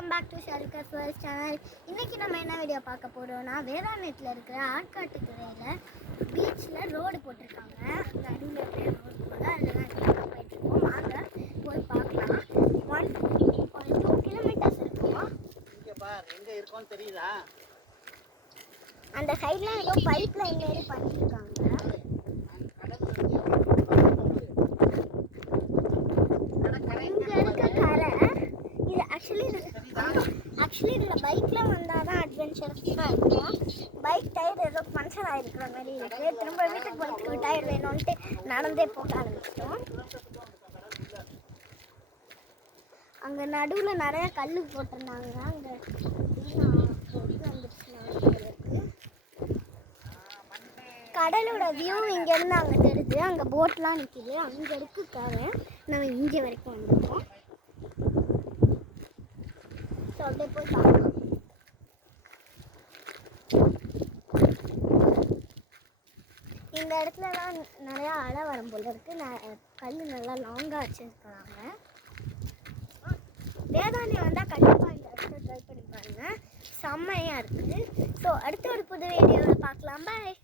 Welcome back to Sharika first channel. இன்றைக்கி நம்ம என்ன வீடியோ பார்க்க போகிறோம்னா, வேதாரண்யத்தில் இருக்கிற ஆற்காட்டு துறையில் பீச்சில் ரோடு போட்டிருக்காங்க. நடுவில் இருக்கிற ரோடு போல் அதில் தான் போயிட்டுருக்கோம். வாங்க போய் பார்க்கலாம். 2 கிலோமீட்டர்ஸ் இருக்கும். எங்கே இருக்கோன்னு தெரியுதா? அந்த சைடில் ஏதோ பைப் லைன் மாரி பண்ணியிருக்காங்க. ஆக்சுவலி இதில் பைக்கில் வந்தால் தான் அட்வென்ச்சர்ஸாக இருக்கும். பைக் டயர் ஏதோ பஞ்சர் ஆகிருக்கிற மாதிரி இருக்குது. திரும்ப வீட்டுக்கு போகிறதுக்கு டயர் வேணும்ன்ட்டு நடந்தே போக ஆரம்பிச்சிட்டோம். அங்கே நடுவில் நிறையா கல் போட்டிருந்தாங்க. அங்கே கடலோட வியூ இங்கேருந்து அங்கே தெரியுது. அங்கே போட்லாம் நிற்கிது. அங்கே இருக்குக்காக நம்ம இங்கே வரைக்கும் வந்துட்டோம். ஸோ அப்படியே போய் பார்க்கலாம். இந்த இடத்துலலாம் நிறையா அலை வரும் போல இருக்குது. கல் நல்லா லாங்காக வச்சுருக்காங்க. வேதாரண்யம் வந்தால் கண்டிப்பாக இந்த இடத்துல ட்ரை பண்ணி பாருங்கள். செம்மையாக இருக்குது. ஸோ அடுத்த ஒரு புது வீடியோவில் பார்க்கலாம். பாய்.